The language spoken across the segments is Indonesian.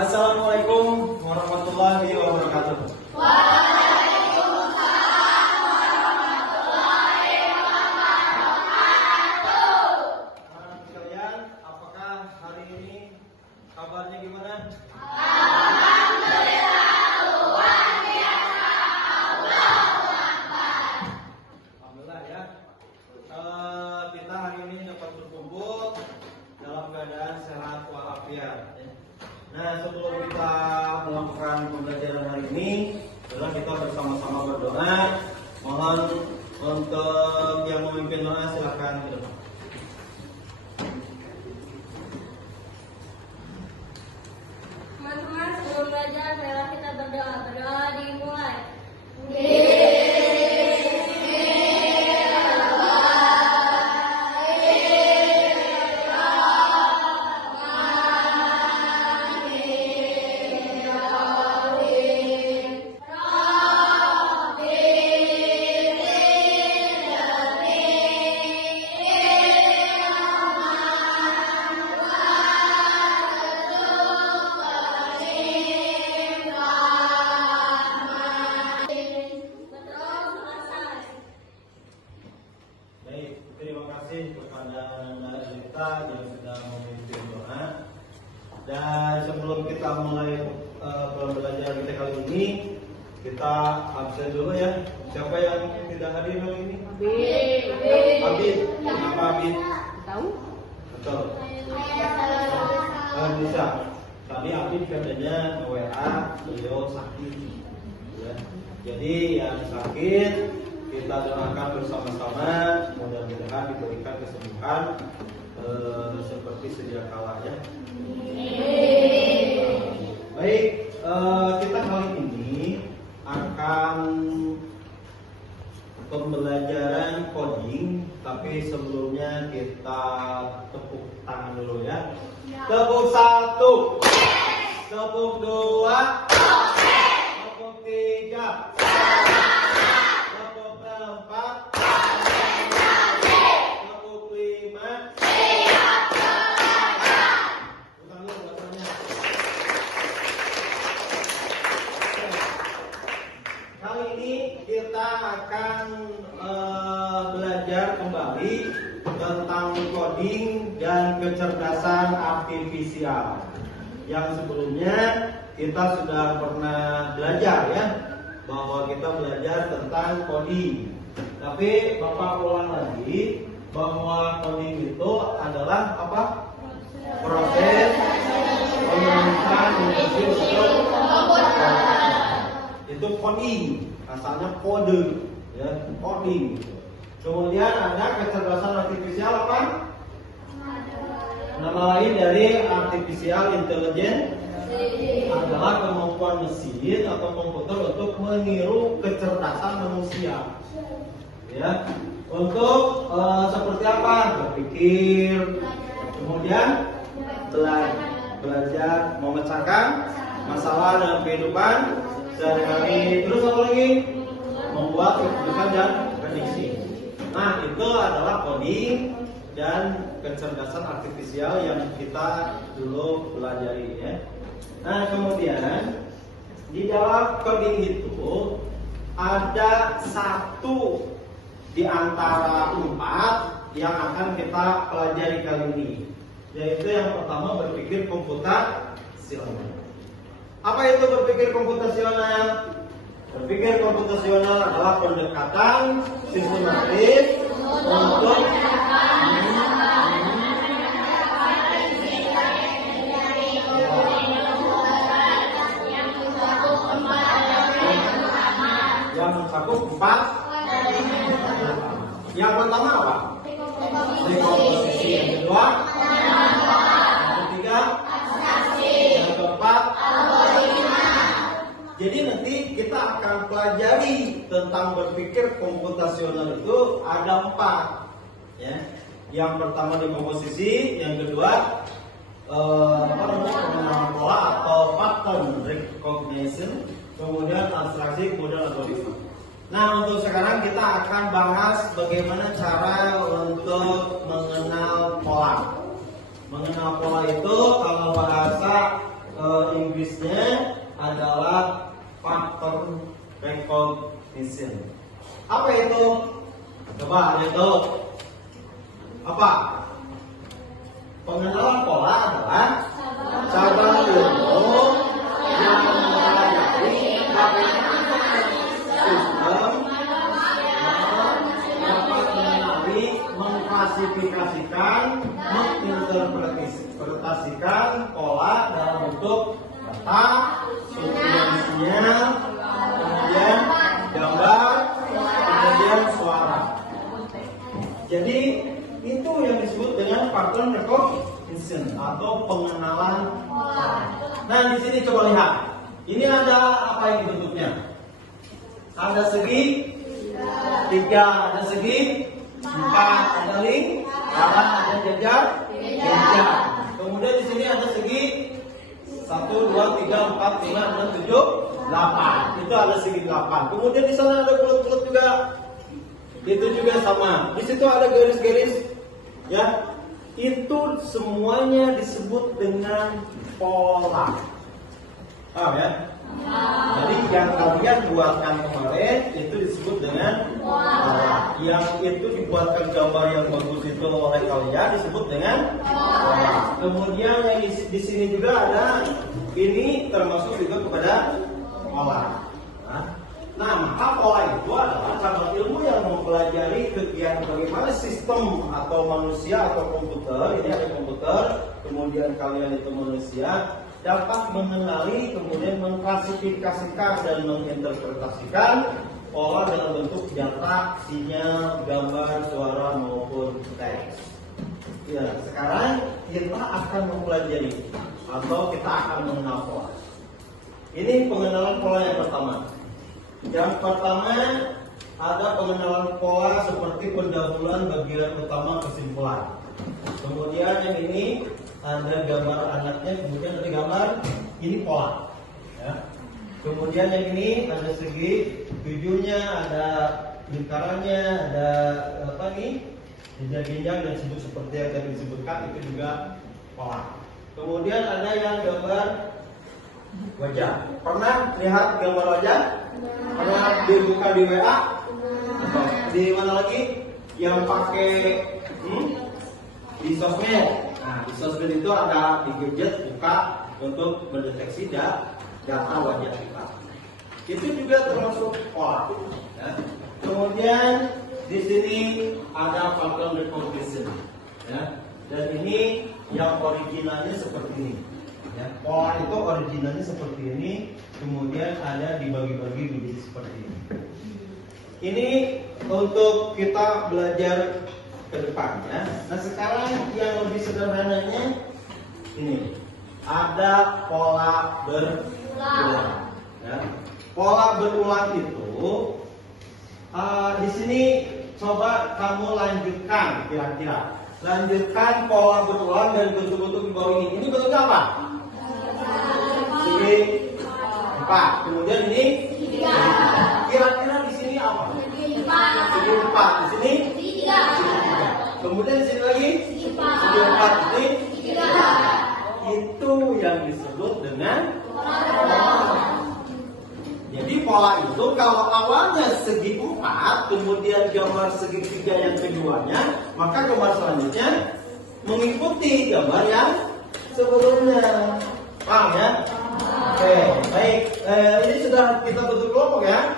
Assalamualaikum warahmatullahi wabarakatuh. Waalaikumsalam warahmatullahi wabarakatuh. Anak sekalian, apakah hari ini kabarnya gimana? Alhamdulillah, luar biasa. Allahu Akbar. Alhamdulillah ya. Kita hari ini dapat berkumpul dalam keadaan sehat walafiat. Nah, sebelum kita melakukan pembelajaran hari ini, adalah kita bersama-sama berdoa. Mohon untuk yang memimpin doa silakan ke depan. Teman-teman, sebelum belajar, marilah kita berdoa. Berdoa dimulai. Baik, terima kasih kepada Nanda Elita yang sudah memimpin doa. Dan sebelum kita mulai pembelajaran kita kali ini, kita absen dulu ya. Siapa yang tidak hadir hari ini? Abid. Kenapa Abid? Tahu? Betul. Bisa. Tadi Abid katanya WA beliau sakit. Ya. Jadi yang sakit kita doakan bersama-sama, mudah-mudahan diberikan kesembuhan seperti sedia kala ya. Baik, kita kali ini akan pembelajaran coding, tapi sebelumnya kita tepuk tangan dulu ya. Tepuk 1, tepuk 2, tepuk 3. Kali ini kita akan belajar kembali tentang coding dan kecerdasan artifisial. Yang sebelumnya kita sudah pernah belajar ya, bahwa kita belajar tentang coding. Tapi Bapak ulang lagi bahwa coding itu adalah apa? Proses penulisan itu coding, asalnya kode, ya, coding. Kemudian ada kecerdasan artifisial apa? Nama lain dari artificial intelligence adalah kemampuan mesin atau komputer untuk meniru kecerdasan manusia. Ya, untuk seperti apa? Berpikir, kemudian belajar memecahkan masalah dalam kehidupan sehari-hari, terus apa lagi? Membuat keputusan dan prediksi. Nah, itu adalah coding dan kecerdasan artifisial yang kita dulu pelajari ya. Nah, kemudian di dalam coding itu ada satu di antara 4 yang akan kita pelajari kali ini, yaitu yang pertama berpikir komputasional. Apa itu berpikir komputasional? Berpikir komputasional adalah pendekatan sistematis untuk yang mencakup 4. Yang pertama apa? Dekomposisi. Yang kedua, yang ketiga, yang keempat, jadi nanti kita akan pelajari tentang berpikir komputasional itu ada 4 ya. Yang pertama dekomposisi, yang kedua pengenalan pola atau pattern recognition, kemudian abstraksi, kemudian algoritma. Nah, untuk sekarang kita akan bahas bagaimana cara untuk mengenal pola. Mengenal pola itu kalau bahasa Inggris itu? Apa? Pengenalan pola adalah cabang ilmu yang mempelajari bagaimana sistem dapat mengenali, mengklasifikasikan, menginterpretasikan pola dalam bentuk data, substansinya, kemudian gambar, kemudian suara. Jadi itu yang disebut dengan pattern recognition atau pengenalan pola. Nah, di sini coba lihat. Ini ada apa ini bentuknya? Ada segi 3, ada segi 4, ada lingkaran, ada jajar. Kemudian di sini ada segi 1, 2, 3, 4, 5, 6, 7, 8. Itu ada segi 8. Kemudian di sana ada bulat-bulat juga. Itu juga sama. Di situ ada garis-garis, ya. Itu semuanya disebut dengan pola. Paham ya? Jadi yang kalian buatkan kemarin itu disebut dengan pola. Yang itu dibuatkan gambar yang bagus itu oleh kalian disebut dengan pola. Kemudian yang di sini juga ada ini termasuk juga kepada pola. Nah, maka pola itu adalah cabang ilmu yang mempelajari kegiatan bagaimana sistem atau manusia atau komputer, ini ada komputer, kemudian kalian itu manusia, dapat mengenali, kemudian mengklasifikasikan dan menginterpretasikan pola dalam bentuk data, sinyal, gambar, suara maupun teks. Ya, sekarang kita akan mempelajari atau kita akan mengenal pola. Ini pengenalan pola yang pertama. Yang pertama ada pengenalan pola seperti pendahuluan bagian utama kesimpulan. Kemudian yang ini ada gambar anaknya, kemudian ada gambar ini pola. Ya. Kemudian yang ini ada segi 7-nya, ada lingkarannya, ada apa nih? Jenjang-jenjang dan disebut seperti yang tadi disebutkan itu juga pola. Kemudian ada yang gambar wajah. Pernah lihat gambar wajah? Pernah dibuka di WA? Di mana lagi? Yang pakai di sosmed. Nah, di sosmed itu ada di gadget buka untuk mendeteksi data wajah kita. Itu juga termasuk pola. Ya. Kemudian di sini ada pattern recognition. Ya. Dan ini yang originalnya seperti ini. Ya, pola itu originalnya seperti ini, kemudian ada dibagi-bagi menjadi seperti ini. Ini untuk kita belajar ke depannya. Nah, sekarang yang lebih sederhananya ini ada pola berulang. Ya. Pola berulang itu di sini coba kamu lanjutkan kira-kira. Lanjutkan pola berulang dari bentuk-bentuk di bawah ini. Ini bentuknya apa? Segi 4. Kemudian ini kira-kira di sini apa? Segi 4. Di sini segi 3. Kemudian di sini lagi segi 4. Di sini 3. Itu yang disebut dengan pola. Jadi pola itu kalau awalnya segi 4, kemudian gambar segi 3 yang keduanya, maka gambar selanjutnya mengikuti gambar yang sebelumnya. Paham ya? Oke, baik. Ini sudah kita bentuk kelompok ya?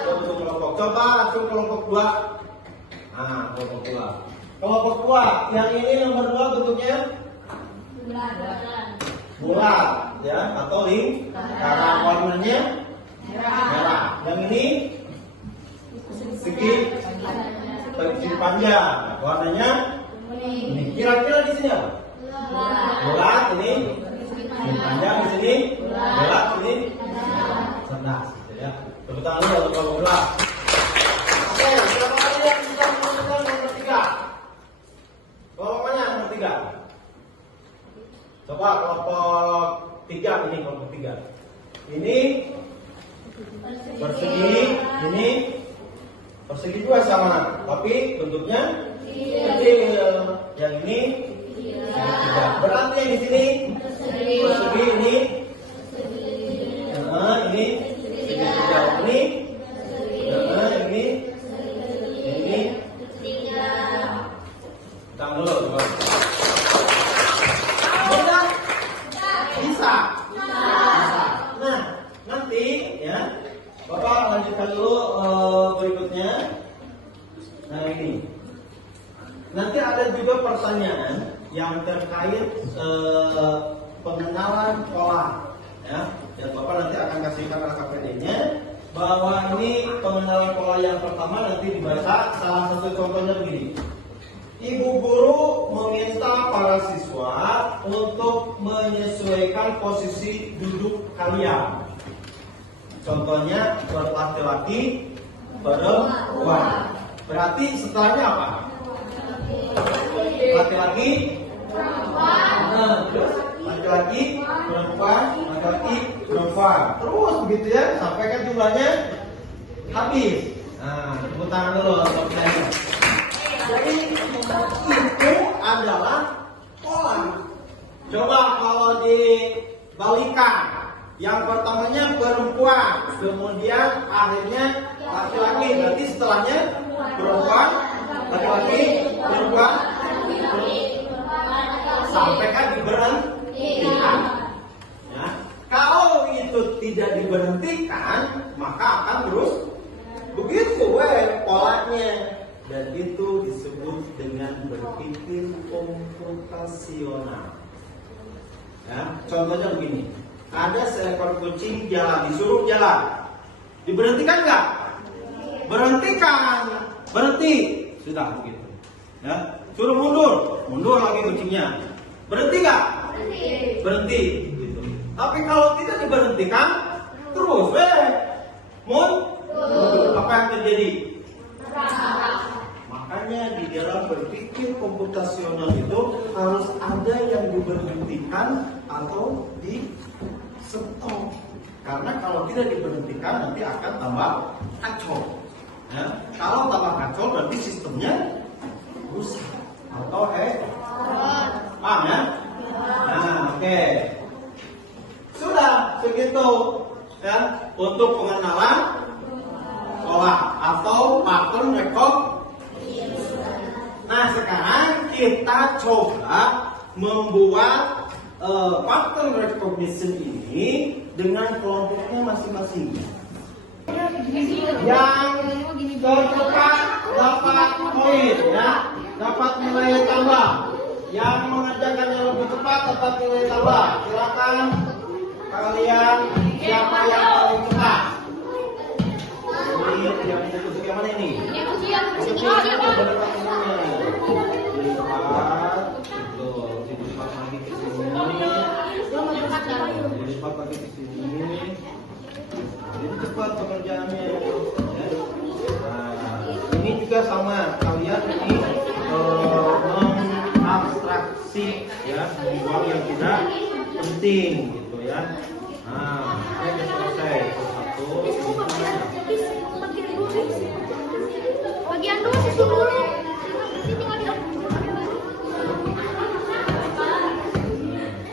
Sudah bentuk kelompok. Coba langsung kelompok 2. Nah, kelompok 2. Kelompok 2. Yang ini nomor 2 bentuknya bulat, ya, atau lingkaran. Warnanya merah. Yang ini segi panjang. Warnanya ini. Kira-kira di sini apa? Bulat ini. Panjang di sini, bulat ini, cerdas, gitu ya. Tepuk tangan dulu untuk kelompok 2. Oke, siapa lagi yang sudah menemukan nomor 3? Kelompok mana nomor 3? Coba kelompok 3 ini kelompok 3. Ini persegi, ini persegi juga sama, tapi bentuknya kecil. Yang ini segitiga. Berarti yang di sini persegi ini, ini segitiga ini, ini nanti ada juga pertanyaan yang terkait pengenalan pola, ya. Dan Bapak nanti akan kasihkan LKPD-nya bahwa ini pengenalan pola yang pertama nanti dibaca. Salah satu contohnya begini. Ibu guru meminta para siswa untuk menyesuaikan posisi duduk kalian. Contohnya laki-laki, perempuan. Berarti setelahnya apa? Laki-laki, laki-laki, perempuan, laki-laki, perempuan. Terus begitu ya, sampai kan jumlahnya habis. Nah, tepuk tangan dulu untuk saya. Jadi itu adalah pola. Coba kalau dibalikan, yang pertamanya perempuan, kemudian akhirnya laki-laki, berarti setelahnya perempuan, laki-laki, perempuan, sampai kan diberhentikan. Ya. Kalau itu tidak diberhentikan, maka akan terus begitu polanya. Dan itu disebut dengan berpikir komputasional. Ya, contohnya begini. Ada seekor kucing jalan, disuruh jalan. Diberhentikan nggak? Berhentikan. Berhenti. Sudah begitu. Ya, suruh mundur. Mundur lagi kucingnya. Berhenti nggak? Berhenti. Gitu. Tapi kalau tidak diberhentikan, terus mundur. Apa yang terjadi? Makanya di dalam berpikir komputasional itu harus ada yang diberhentikan atau di stop. Karena kalau tidak diberhentikan nanti akan tambah kacau. Ya. Kalau tambah kacau berarti sistemnya rusak atau paham ya? Nah, oke. Sudah segitu ya untuk pengenalan pola atau pattern recognition. Nah, sekarang kita coba membuat pattern recognition ini dengan kelompoknya masing-masing. Yang tercepat dapat poin, ya, dapat nilai tambah. Yang mengerjakan yang lebih cepat dapat nilai tambah. Silakan kalian siapa yang paling cepat? Ini yang fokus yang mana ini? Dilipat lagi ke sini. Dilipat lagi ke sini. Jadi cepat pekerjaannya. Ya. Nah, ini juga sama. Kalian ini mengabstraksi ya uang yang tidak penting gitu ya. Nah, ini selesai. Satu. Bagian dulu situ dulu.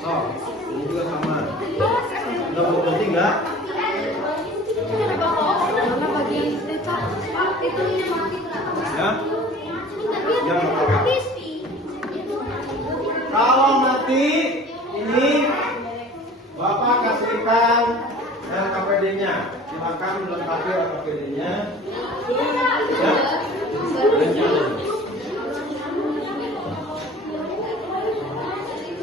Oh, ini juga sama. Udah berhenti enggak? Ya. Yang kalau mati ini Bapak kasihkan LKPD-nya. Silakan dilengkapi LKPD-nya. Ya.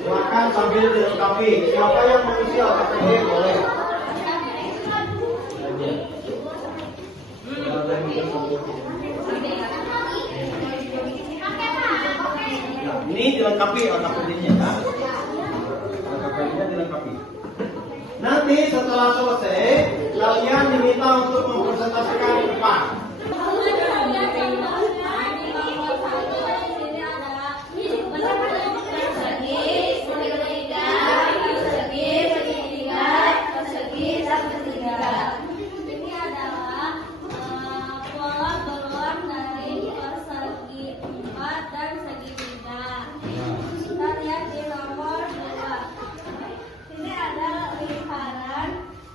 Silakan sambil dilengkapi. Siapa yang mengisi LKPD boleh. Ya, ini dilengkapi LKPD-nya ya. LKPD-nya dilengkapi. Nanti setelah selesai, kalian diminta untuk mempresentasikan di depan.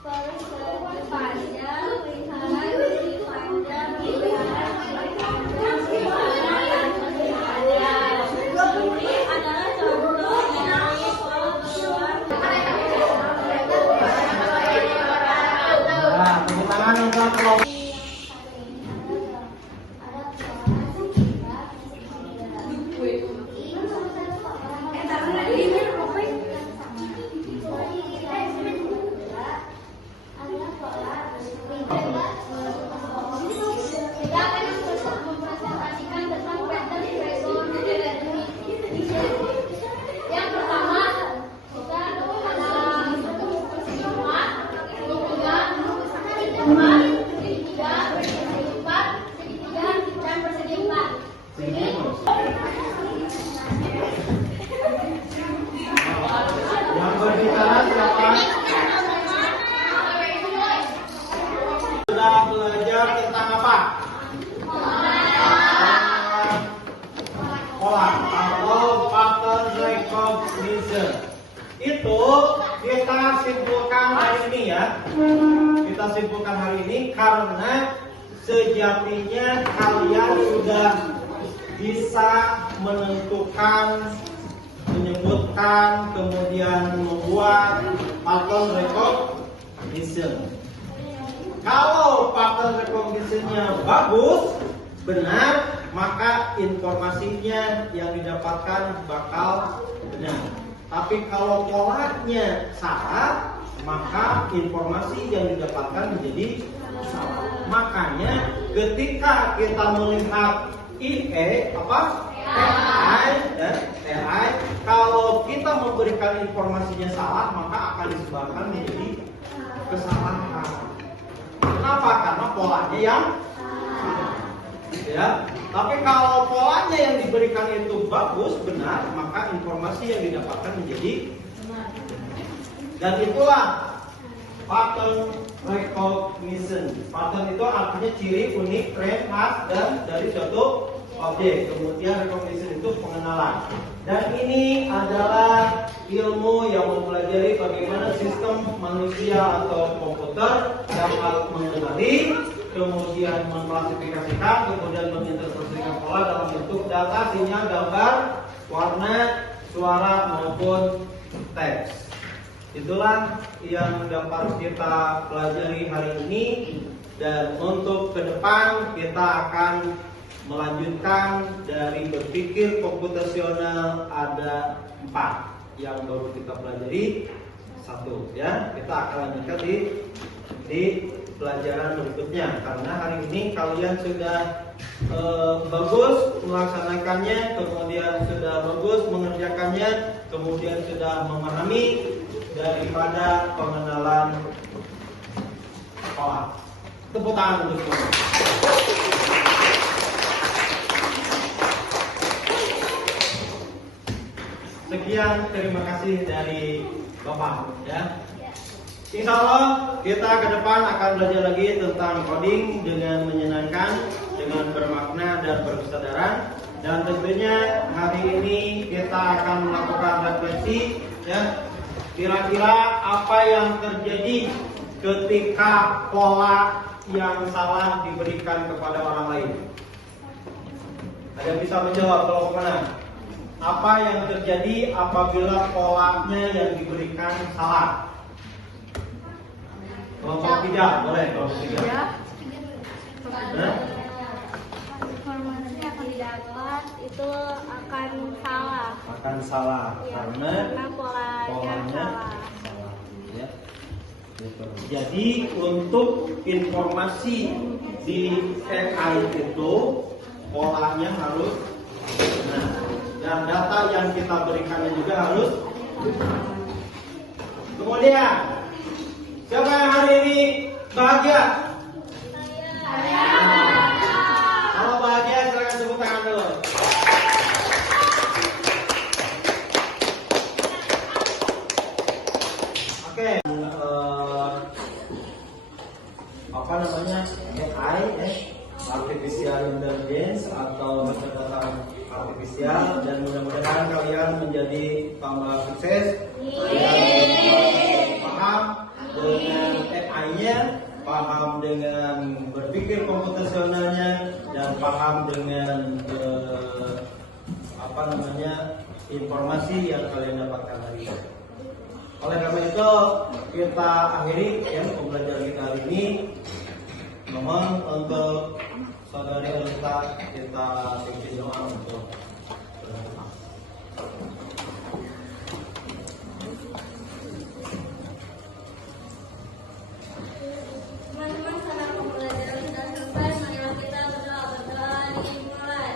Terus ke depannya, lingkaran, sisi panjang, pola atau pattern recognition. Itu kita simpulkan hari ini ya. Kita simpulkan hari ini karena sejatinya kalian sudah bisa menentukan, menyebutkan, kemudian membuat pattern recognition. Kalau pattern recognition-nya bagus, benar, maka informasinya yang didapatkan bakal benar. Tapi kalau polanya salah, maka informasi yang didapatkan menjadi salah. Makanya ketika kita melihat AI, kalau kita memberikan informasinya salah, maka akan disebabkan menjadi kesalahan. Kenapa? Karena polanya yang ya. Tapi kalau polanya yang diberikan itu bagus, benar, maka informasi yang didapatkan menjadi benar. Dan itulah pattern recognition. Pattern itu artinya ciri unik, tren, khas dan dari suatu objek. Kemudian recognition itu pengenalan. Dan ini adalah ilmu yang mempelajari bagaimana sistem manusia atau komputer dapat mengenali, kemudian mengklasifikasikan, kemudian menginterpretasikan pola dalam bentuk data, sinyal, gambar, warna, suara maupun teks. Itulah yang dapat kita pelajari hari ini, dan untuk ke depan kita akan melanjutkan dari berpikir komputasional ada 4 yang baru kita pelajari 1 ya. Kita akan lanjutkan di pelajaran berikutnya, karena hari ini kalian sudah bagus melaksanakannya, kemudian sudah bagus mengerjakannya, kemudian sudah memahami daripada pengenalan pola. Tepuk tangan untuk semua. Sekian, terima kasih dari Bapak ya. Insya Allah kita ke depan akan belajar lagi tentang coding dengan menyenangkan, dengan bermakna dan berkesadaran. Dan tentunya hari ini kita akan melakukan refleksi ya. Kira-kira apa yang terjadi ketika pola yang salah diberikan kepada orang lain? Ada yang bisa menjawab kalau mana? Apa yang terjadi apabila polanya yang diberikan salah? Kelompok 3, boleh kelompok 3. Informasi yang didapat itu akan salah. Akan salah Ya, karena polanya salah. Ya. Jadi untuk informasi di AI itu polanya harus benar, dan data yang kita berikannya juga harus benar. Kemudian siapa yang hari ini bahagia? Kalau bahagia silakan tepuk tangan dulu. Oke, apa namanya AI, artificial intelligence atau kecerdasan artifisial, dan mudah-mudahan kalian menjadi tambah sukses, paham dengan AI-nya, paham dengan berpikir komputasionalnya, dan paham dengan informasi yang kalian dapatkan hari ini. Oleh karena itu kita akhiri ya pembelajaran kita hari ini. Mohon untuk saudari Elita kita pimpin doa untuk berdoa. Teman-teman, setelah pembelajaran sudah selesai, marilah kita berdoa dimulai.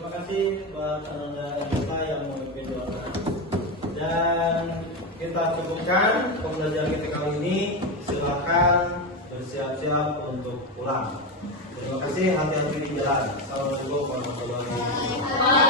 Terima kasih buat tenaga kita yang memimpin doa. Dan kita cukupkan pembelajaran kita kali ini. Silakan bersiap-siap untuk pulang. Terima kasih, hati-hati di jalan. Assalamualaikum warahmatullahi wabarakatuh.